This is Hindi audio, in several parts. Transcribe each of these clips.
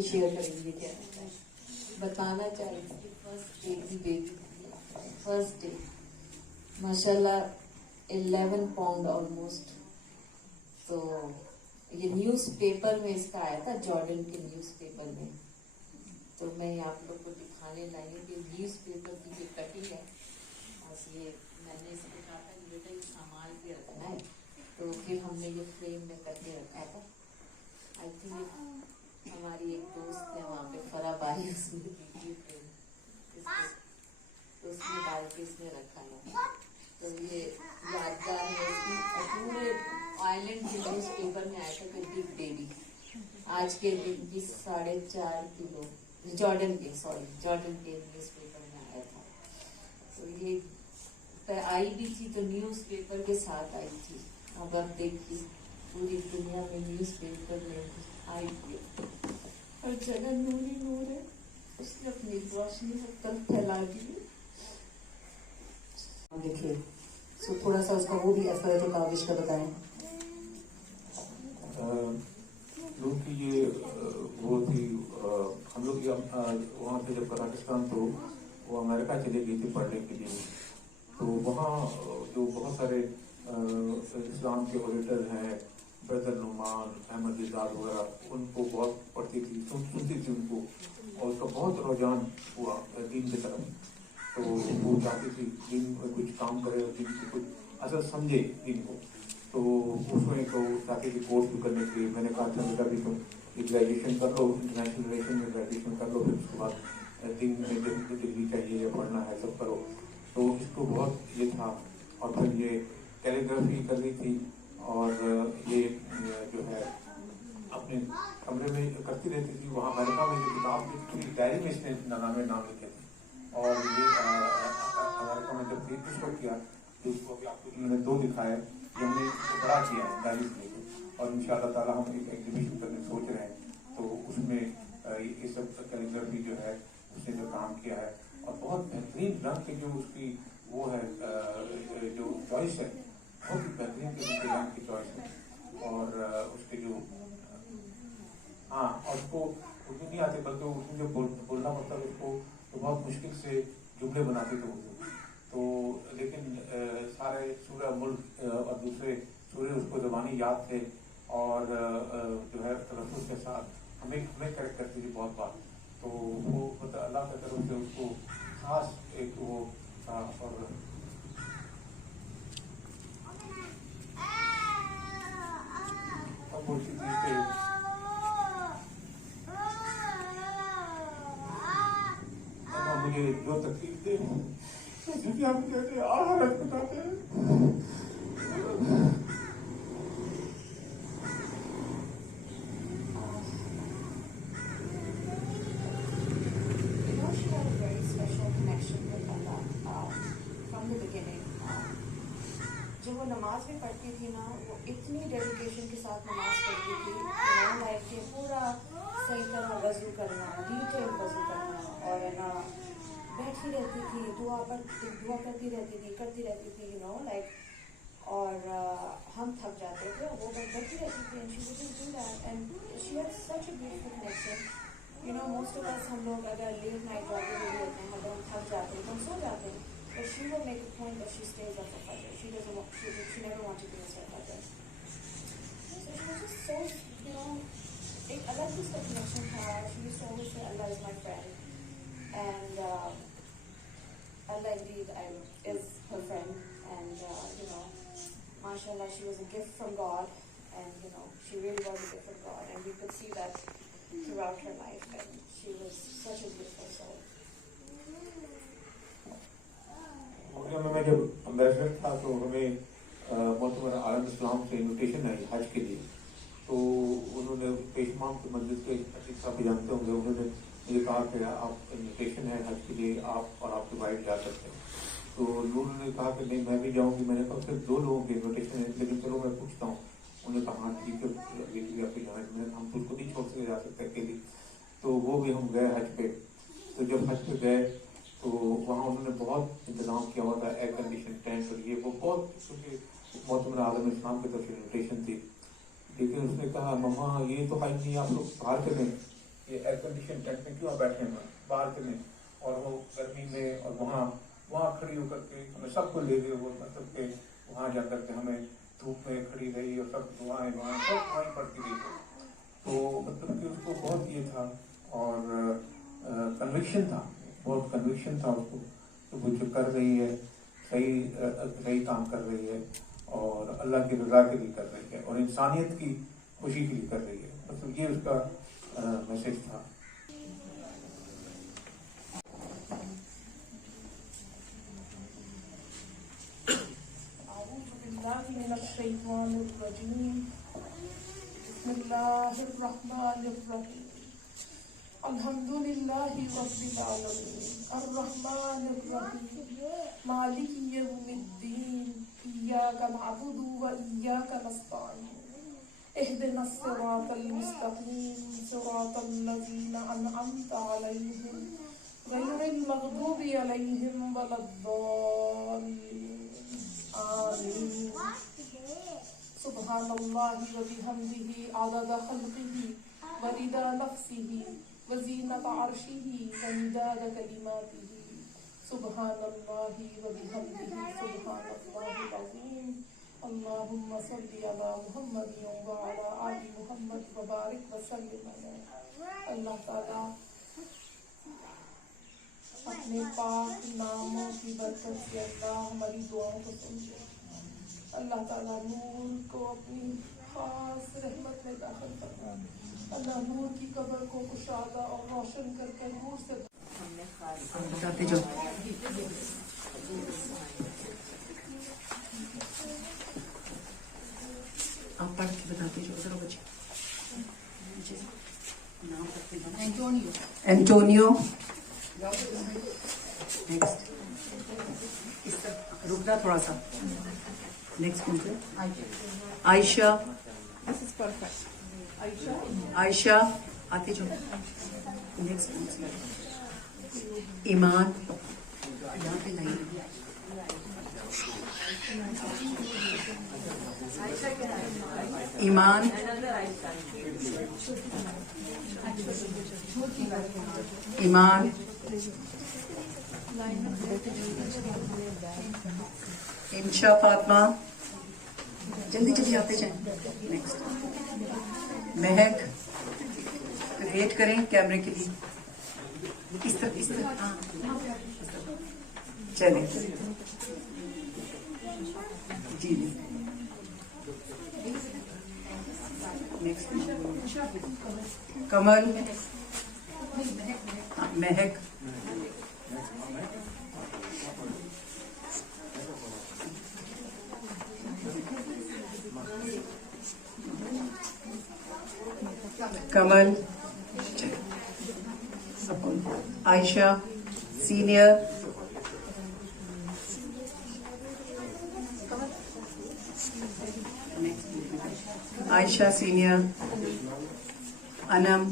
ये शेयर करेंगे क्या बताना चाहिए। फर्स्ट डे की बेबी, फर्स्ट डे माशाल्लाह 11 पाउंड ऑलमोस्ट। तो ये न्यूज़पेपर में इसका आया था, जॉर्डन के न्यूज़पेपर में। तो मैं आप लोग को दिखाने लाई हूँ कि न्यूज़पेपर की जो कटिंग है, बस ये मैंने इसको कहा था बेटा ये संभाल के रखना है, तो फिर हमने ये फ्रेम में करके रखा था। आई थिंक हमारी एक दोस्त है वहाँ पे फराबाई, उसने दी थी फ्रेम इसको, तो उसने डाल के इसमें रखा है। तो ये यादगार है इसकी। पूरे आइलैंड के न्यूज़पेपर में आया था कि बिग बेबी आज के दिन की 4.5 किलो, जॉर्डन के न्यूज़पेपर में आया था। तो ये आई भी थी तो न्यूज़पेपर के साथ आई थी। अब आप देखिए पूरी दुनिया में न्यूज़पेपर में आई थी, हर जगह नूर ही नूर है। उसने अपनी रोशनी सब तरफ फैला दी। देखिए सो थोड़ा सा उसका वो भी असर है जो काविश का बताएं। लोग की ये वो थी, हम लोग वहाँ से जब पाकिस्तान तो वो अमेरिका चले गई थी पढ़ने के लिए। तो वहाँ जो बहुत सारे इस्लाम के ऑडिटर हैं, ब्रदर नुमान अहमद इजाद वगैरह, उनको बहुत पढ़ती थी, सुनती थी उनको, और उसका बहुत रुझान हुआ दीन की तरफ। तो वो चाहती थी दिन में कुछ काम करे और दिन की कुछ असल समझे दिन को। तो उसमें तो चाहती थी कोर्स भी करने के लिए। मैंने कहा अच्छा बेटा भी तुम ग्रेजुएशन कर लो, इंटरनेशनल रिलेशन में ग्रेजुएशन कर लो, फिर उसके बाद दिन में डिग्री चाहिए या पढ़ना है सब करो। तो इसको बहुत ये था। और फिर ये कैलीग्राफी कर रही थी, और ये जो है अपने कमरे में करती रहती थी। वहाँ अमेरिका में जो किताब पूरी डायरी में इसने नाम लिखे थे। और ये अमेरिका में जब उस वक्त किया, तो उसको भी आपको मैंने 2 दिखाया, जो हमने बड़ा किया है डायरी से लेकर। और इंशाअल्लाह ताला हम एक एग्जीबिशन करने सोच रहे हैं, तो उसमें ये सब कैलीग्राफी जो है उसने जो काम किया है, और बहुत बेहतरीन रंग के जो उसकी वो है जो चॉइस है, बहुत ही बेहतरीन किस्म के रंग की चॉइस है। और उसके जो और उसको उर्दू नहीं आती, बल्कि उर्दू जो बोलना पड़ता है उसको, तो बहुत मुश्किल से जुमले बनाते थे उर्दू। तो लेकिन सारे सूरह मुल्क और दूसरे सूरह उसको ज़बानी याद थे, और जो है तलफ़्फ़ुज़ के साथ हमें करेक्ट करती थी बहुत बार। तो वो मतलब अल्लाह की तरफ से उसको खास एक वो था। और बोलती थी कि मुझे जो तकलीफ दे, क्योंकि हम कहते हैं आखिरत बताते हैं। जब वो नमाज में पढ़ती थी ना, वो इतनी डेडिकेशन के साथ नमाज पढ़ती थी, लाइक कि पूरा सही तरह वज़ू करना, डिटेल वज़ू करना, और है ना बैठी रहती थी, दुआ करती रहती थी, लाइक। और हम थक जाते थे, वो बस बैठी रहती थी, and she would just do that, and she had such a beautiful connection. Most of us, हम लोग अगर लेट नाइट जॉब के लिए होते हैं, अगर हम थक जाते हैं तो हम सो जाते हैं, but she will make a point that she stays up for Fajr. She never wanted to miss her Fajr. So she was just so, एक अलग ही उसका connection था. She used to always say, Allah is my friend. And Allah indeed is her friend. And, mashallah, she was a gift from God. And, she really was a gift from God. And we could see that throughout her life. And she was such a beautiful soul. मैं जब अम्बेसडर था तो हमें मोहतरम आलम इस्लाम से इन्विटेशन आई हज के लिए। तो उन्होंने पेशमाम के मस्जिद के अतीक साहब भी जानते होंगे, उन्होंने मुझे कहा कि आप इन्विटेशन है हज के लिए, आप और आपकी वाइफ जा सकते हैं। तो नूर ने कहा कि नहीं मैं भी जाऊँगी। मैंने कहा सिर्फ 2 लोगों की इन्विटेशन है, लेकिन चलो मैं पूछता हूँ। उन्होंने कहा हाँ ठीक है, अभी आपकी जाना है, हम तो उसको नहीं छोड़ के जा सकते अकेली। तो वो भी हम गए हज पे। तो जब हज पे गए तो वहाँ उन्होंने बहुत इंतज़ाम किया हुआ था, एयर कंडीशन टेंट और ये वो बहुत, क्योंकि मोहतरम आलम इस्लाम की तरफ इन्विटेशन थी। लेकिन उसने कहा मम्मा ये तो हाई नहीं, आप लोग बाहर चलें, ये एयर एशियन टेंट में क्यों बैठे हैं बाहर में, और वो गर्मी में, और वहाँ खड़ी होकर के हमें सबको ले गए, वो मतलब के वहाँ जा करके हमें धूप में खड़ी रही और सब दुआएं सब वहीं पड़ती रही। तो मतलब कि उसको बहुत ये था और कन्विक्शन था, बहुत कन्विक्शन था उसको, तो वो जो कर रही है सही काम कर रही है और अल्लाह की रज़ा के लिए कर रही है और इंसानियत की खुशी के लिए कर रही है, मतलब ये उसका मैसेज था। अल्हम्दुलिल्लाहि रब्बिल आलमीन अर्रहमानिर रहीम मालिकि यौमिद्दीन इय्याका नअबुदु व इय्याका नस्तईन इहदिनस सिरातल मुस्तकीम सिरातल लज़ीना अनअमता अलैहिम गैरिल मग़दूबि अलैहिम वलद्दाल्लीन आमीन। सुब्हानल्लाहि व बिहम्दिही अदद खल्क़िही व रिदा नफ्सिही वज़ीनत अर्शिही व मिदाद कलिमातिही। सुब्हानल्लाहि व बिहम्दिही सुब्हानल्लाहिल अज़ीम। अल्लाहुम्मा सल्लि अला मुहम्मद व अला आलि मुहम्मद व बारिक व सल्लिम अलैहि। अल्लाह ताला अपने पाक नामों की बरकत से अल्लाह हमारी दुआओं को सुने। अल्लाह ताला नूर को अपनी खास रहमत में दाखिल करना। अल्लाह नूर की कब्र को कुशादा और रोशन करके नूर से बताते जाओ। आप पढ़ के बताते जाओ जरा बच्चे। एंटोनियो नेक्स्ट, रुकना थोड़ा सा। नेक्स्ट कौन से? आयशा, आयशा आते जाओ। नेक्स्ट कौन से? ईमान, यहाँ पे लाइन। ईमान, ईमान, इंशा फातिमा, जल्दी जल्दी आते जाएं। नेक्स्ट महक, वेट करें कैमरे के लिए। इस तरह हाँ चलें जी। नेक्स्ट कमल, महक, कमल, आयशा सीनियर, आयशा सीनियर, अनम,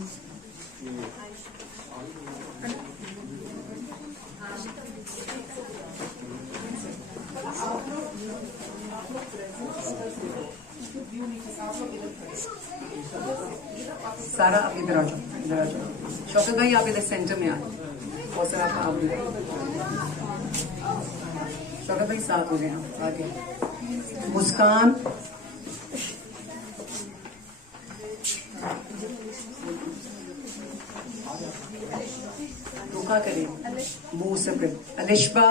सारा आप इधर आ जाओ, इधर आ जाओ। शौकत भाई आप इधर सेंटर में आ जाओ। बहुत सारा आप शौकत भाई साथ हो गए आप आगे। मुस्कान, रुका करें मुंह से फिर। Alishba,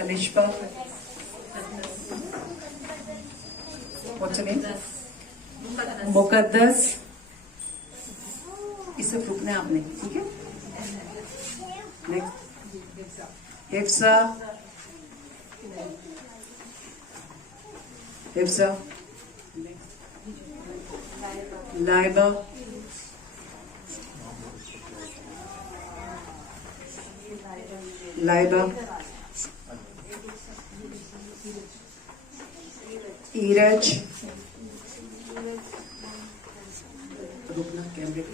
Alishba, what's your name? मुकद्दस, इसे रुकना है आपने, ठीक है। नेक्स्ट हिफ्सा, हिफ्सा, लाइबा, लाइबा, ईरज, रुकना कैमरे पे।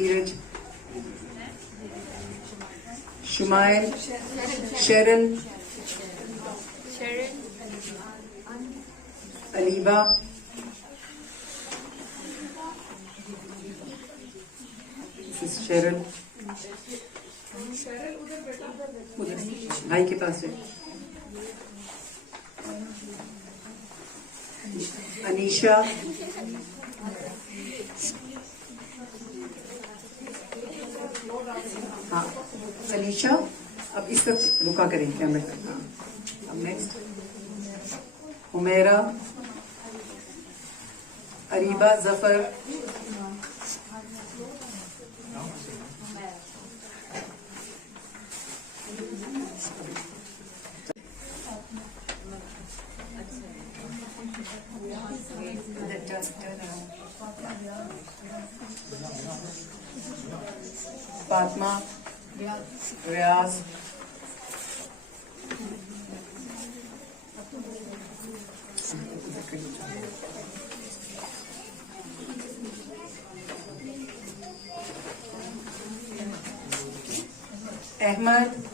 ईरज, शुमाइल, शेरन, अलीबा, शेरल, उधर भाई के पास है, अनीशा, हाँ अनीशा, अब इस तक रुका करें कैमरे तक। हाँ अब नेक्स्ट हुमेरा, अरीबा जफर, फातिमा, रियाज, अहमद,